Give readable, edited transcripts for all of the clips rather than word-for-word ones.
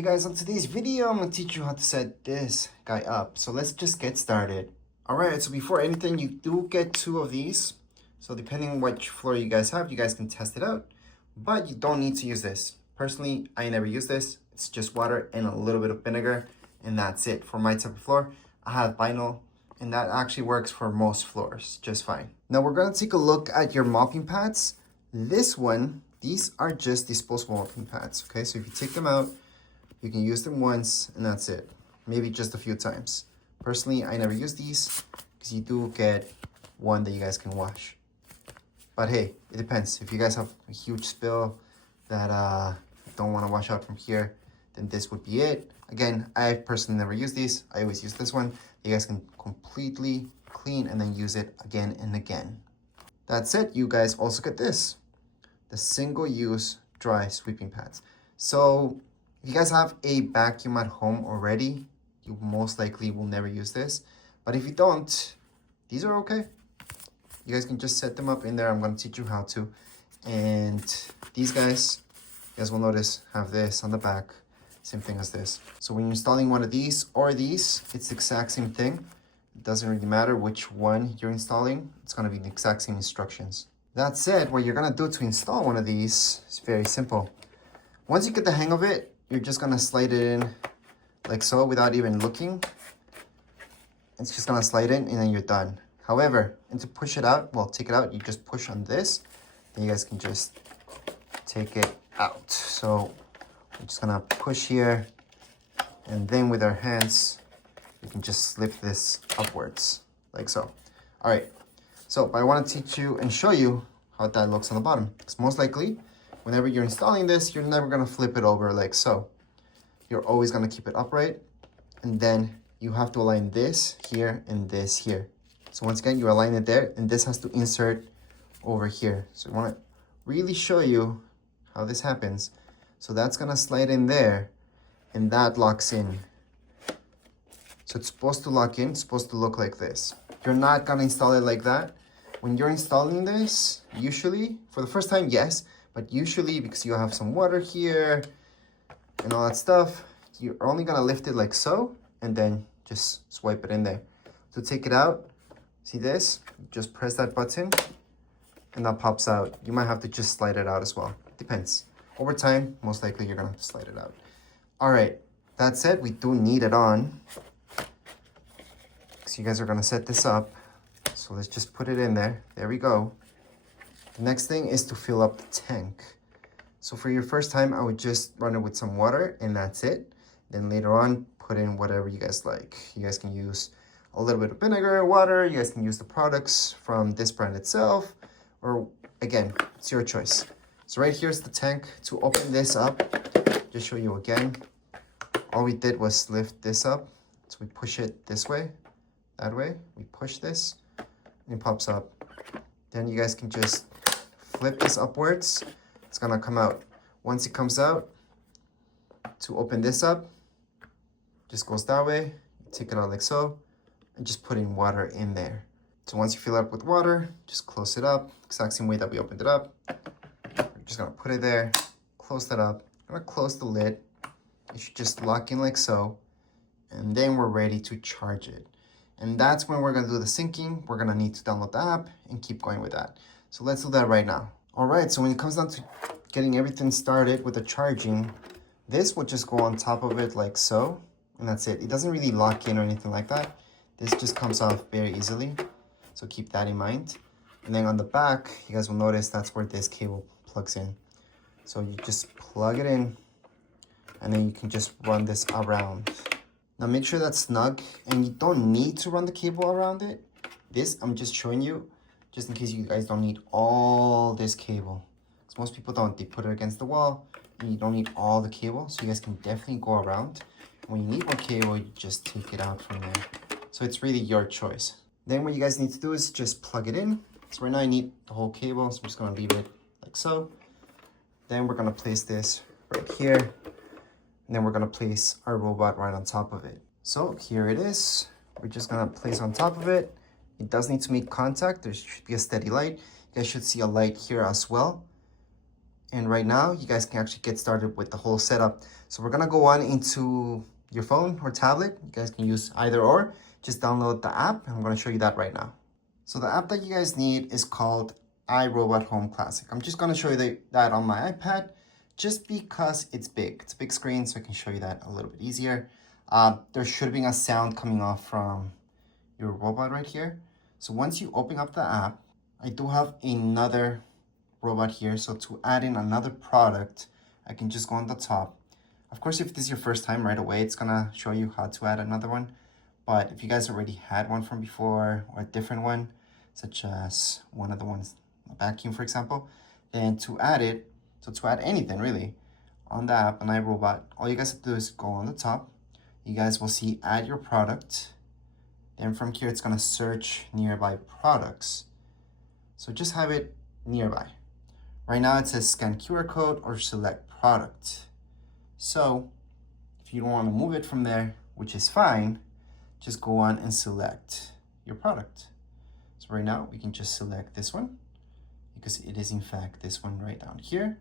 Hey guys, on today's video, I'm gonna teach you how to set this guy up. So let's just get started. All right, so before anything, you do get 2 of these. So depending on which floor you guys have, you guys can test it out, but you don't need to use this. Personally, I never use this. It's just water and a little bit of vinegar, and that's it. For my type of floor, I have vinyl, and that actually works for most floors just fine. Now we're gonna take a look at your mopping pads. This one, these are just disposable mopping pads, okay? So if you take them out, you can use them once and that's it. Maybe just a few times. Personally, I never use these because you do get one that you guys can wash. But hey, it depends. If you guys have a huge spill that don't want to wash out from here, then this would be it. Again, I personally never use these. I always use this one. You guys can completely clean and then use it again and again. That's it. You guys also get this, the single-use dry sweeping pads. So if you guys have a vacuum at home already, you most likely will never use this. But if you don't, these are okay. You guys can just set them up in there. I'm going to teach you how to. And these guys, you guys will notice, have this on the back. Same thing as this. So when you're installing one of these or these, it's the exact same thing. It doesn't really matter which one you're installing. It's going to be the exact same instructions. That said, what you're going to do to install one of these is very simple. Once you get the hang of it, you're just gonna slide it in like so without even looking. It's just gonna slide in and then you're done. However, and to push it out, well, take it out, you just push on this, then you guys can just take it out. So we're just gonna push here, and then with our hands, we can just slip this upwards like so. All right, so I wanna teach you and show you how that looks on the bottom. Because most likely, whenever you're installing this, you're never gonna flip it over like so. You're always gonna keep it upright, and then you have to align this here and this here. So once again, you align it there, and this has to insert over here. So I wanna really show you how this happens. So that's gonna slide in there, and that locks in. So it's supposed to lock in, it's supposed to look like this. You're not gonna install it like that. When you're installing this, usually, for the first time, yes, but usually, because you have some water here and all that stuff, you're only gonna lift it like so, and then just swipe it in there. To take it out, see this? Just press that button, and that pops out. You might have to just slide it out as well. Depends. Over time, most likely you're gonna have to slide it out. All right, that said, we do need it on. So you guys are gonna set this up. So let's just put it in there. There we go. The next thing is to fill up the tank. So for your first time, I would just run it with some water and that's it. Then later on, put in whatever you guys like. You guys can use a little bit of vinegar, water. You guys can use the products from this brand itself, or again, it's your choice. So right here's the tank. To open this up, just show you again. All we did was lift this up. So we push it this way, that way. We push this and it pops up. Then you guys can just flip this upwards. It's gonna come out. Once it comes out, to open this up, just goes that way. Take it out like so, and just put in water in there. So once you fill it up with water, just close it up. Exact same way that we opened it up. We're just gonna put it there, close that up. I'm gonna close the lid. It should just lock in like so, and then we're ready to charge it. And that's when we're gonna do the syncing. We're gonna need to download the app and keep going with that. So let's do that right now. All right, so when it comes down to getting everything started with the charging, this will just go on top of it like so, and that's it. It doesn't really lock in or anything like that. This just comes off very easily, so keep that in mind. And then on the back, you guys will notice that's where this cable plugs in. So you just plug it in, and then you can just run this around. Now make sure that's snug, and you don't need to run the cable around it. This, I'm just showing you, just in case you guys don't need all this cable. Because most people don't, they put it against the wall, and you don't need all the cable, so you guys can definitely go around. When you need more cable, you just take it out from there. So it's really your choice. Then what you guys need to do is just plug it in. So right now I need the whole cable, so I'm just gonna leave it like so. Then we're gonna place this right here. And then we're gonna place our robot right on top of it. So here it is. We're just gonna place on top of it. It does need to make contact. There should be a steady light. You guys should see a light here as well. And right now, you guys can actually get started with the whole setup. So we're gonna go on into your phone or tablet. You guys can use either or. Just download the app, and I'm gonna show you that right now. So the app that you guys need is called iRobot Home Classic. I'm just gonna show you that on my iPad, just because it's big. It's a big screen, so I can show you that a little bit easier. There should be a sound coming off from your robot right here. So once you open up the app, I do have another robot here. So to add in another product, I can just go on the top. Of course, if this is your first time right away, it's gonna show you how to add another one. But if you guys already had one from before or a different one, such as one of the ones, a vacuum, for example, then to add it, so to add anything really on the app, an iRobot, all you guys have to do is go on the top. You guys will see add your product. Then from here, it's gonna search nearby products. So just have it nearby. Right now it says scan QR code or select product. So if you don't want to move it from there, which is fine, just go on and select your product. So right now we can just select this one because it is in fact this one right down here.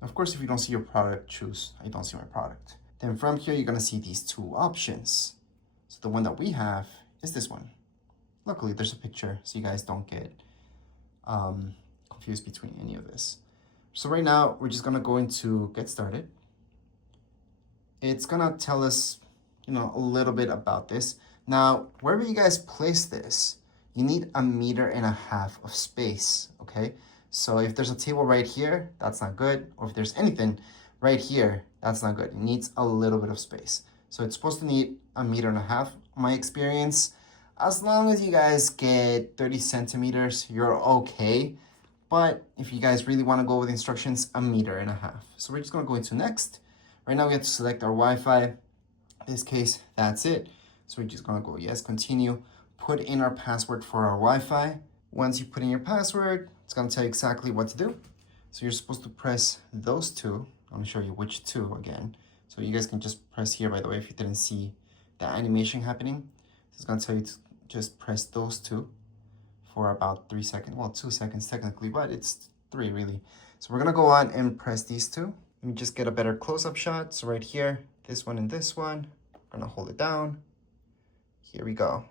Of course, if you don't see your product, choose I don't see my product. Then from here, you're gonna see these two options. So the one that we have is this one. Luckily, there's a picture so you guys don't get confused between any of this. So right now, we're just gonna go into get started. It's gonna tell us, a little bit about this. Now, wherever you guys place this, you need 1.5 meters of space, okay? So if there's a table right here, that's not good. Or if there's anything right here, that's not good. It needs a little bit of space. So it's supposed to need 1.5 meters, my experience. As long as you guys get 30 centimeters, you're okay. But if you guys really want to go with instructions, 1.5 meters. So we're just going to go into next. Right now we have to select our Wi-Fi. In this case, that's it. So we're just going to go yes, continue. Put in our password for our Wi-Fi. Once you put in your password, it's going to tell you exactly what to do. So you're supposed to press those two. I'm going to show you which two again. So you guys can just press here, by the way, if you didn't see the animation happening. It's going to tell you to just press those two for about 3 seconds. Well, 2 seconds technically, but it's 3 really. So we're going to go on and press these two. Let me just get a better close-up shot. So right here, this one and this one. I'm going to hold it down. Here we go.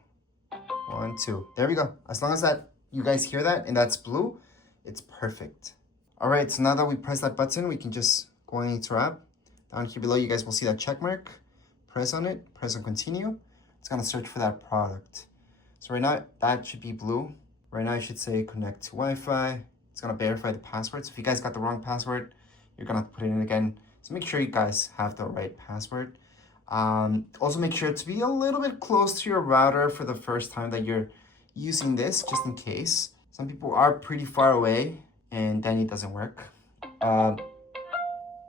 1, 2. There we go. As long as that you guys hear that and that's blue, it's perfect. All right, so now that we press that button, we can just go into our app. Down here below, you guys will see that check mark. Press on it, press on continue. It's gonna search for that product. So right now, that should be blue. Right now, I should say connect to Wi-Fi. It's gonna verify the password. So if you guys got the wrong password, you're gonna have to put it in again. So make sure you guys have the right password. Also make sure to be a little bit close to your router for the first time that you're using this, just in case. Some people are pretty far away and then it doesn't work.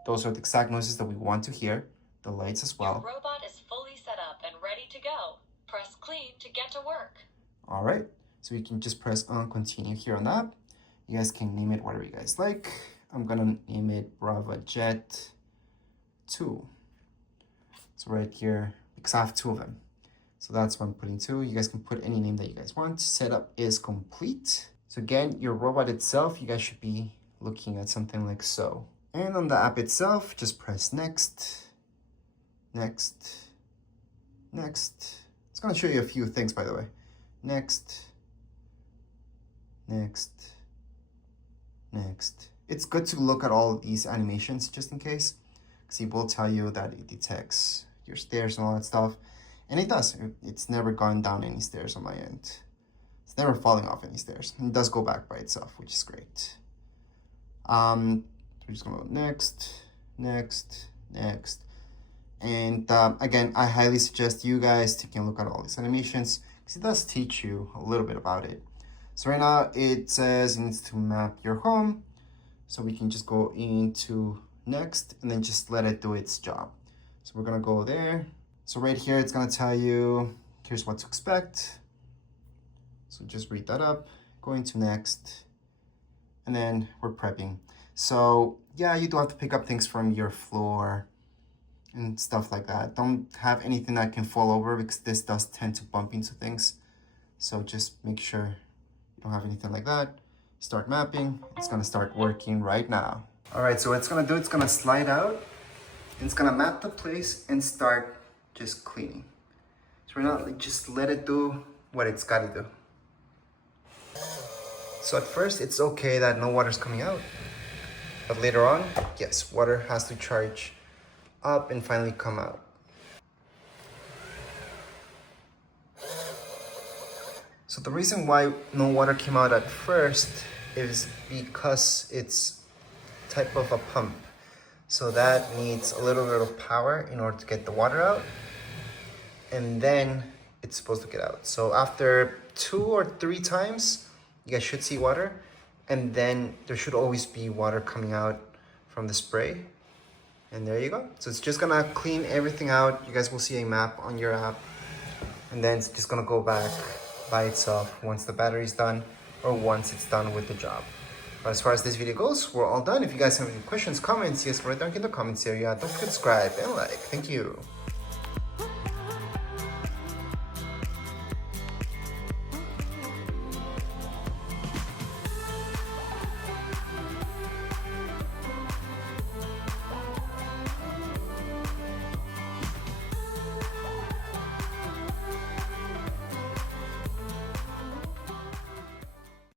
Those are the exact noises that we want to hear. The lights as well. Your robot is fully set up and ready to go. Press clean to get to work. All right, so we can just press on continue here on that. You guys can name it whatever you guys like. I'm gonna name it Braava Jet 2. So right here, because I have 2 of them. So that's why I'm putting 2. You guys can put any name that you guys want. Setup is complete. So again, your robot itself, you guys should be looking at something like so. And on the app itself, just press next, next, next. It's gonna show you a few things, by the way. Next, next, next. It's good to look at all of these animations just in case, because it will tell you that it detects your stairs and all that stuff. And it does. It's never gone down any stairs on my end. It's never falling off any stairs. It does go back by itself, which is great. We're just gonna go next, next, next. And again, I highly suggest you guys taking a look at all these animations because it does teach you a little bit about it. So right now it says it needs to map your home. So we can just go into next and then just let it do its job. So we're gonna go there. So right here, it's gonna tell you, here's what to expect. So just read that up, go into next, and then we're prepping. So yeah, you do have to pick up things from your floor and stuff like that. Don't have anything that can fall over because this does tend to bump into things. So just make sure you don't have anything like that. start mapping. It's gonna start working right now. All right, so what it's gonna do, it's gonna slide out, and it's gonna map the place and start just cleaning. So we're not like, just let it do what it's gotta do. So at first, it's okay that no water's coming out. But later on, yes, water has to charge up and finally come out. So the reason why no water came out at first is because it's type of a pump. So that needs a little bit of power in order to get the water out. And then it's supposed to get out. So after 2 or 3 times, you guys should see water. And then there should always be water coming out from the spray. And there you go. So it's just gonna clean everything out. You guys will see a map on your app. And then it's just gonna go back by itself once the battery's done or once it's done with the job. But as far as this video goes, we're all done. If you guys have any questions, comments, yes, right down in the comments area. Don't forget to subscribe and like. Thank you.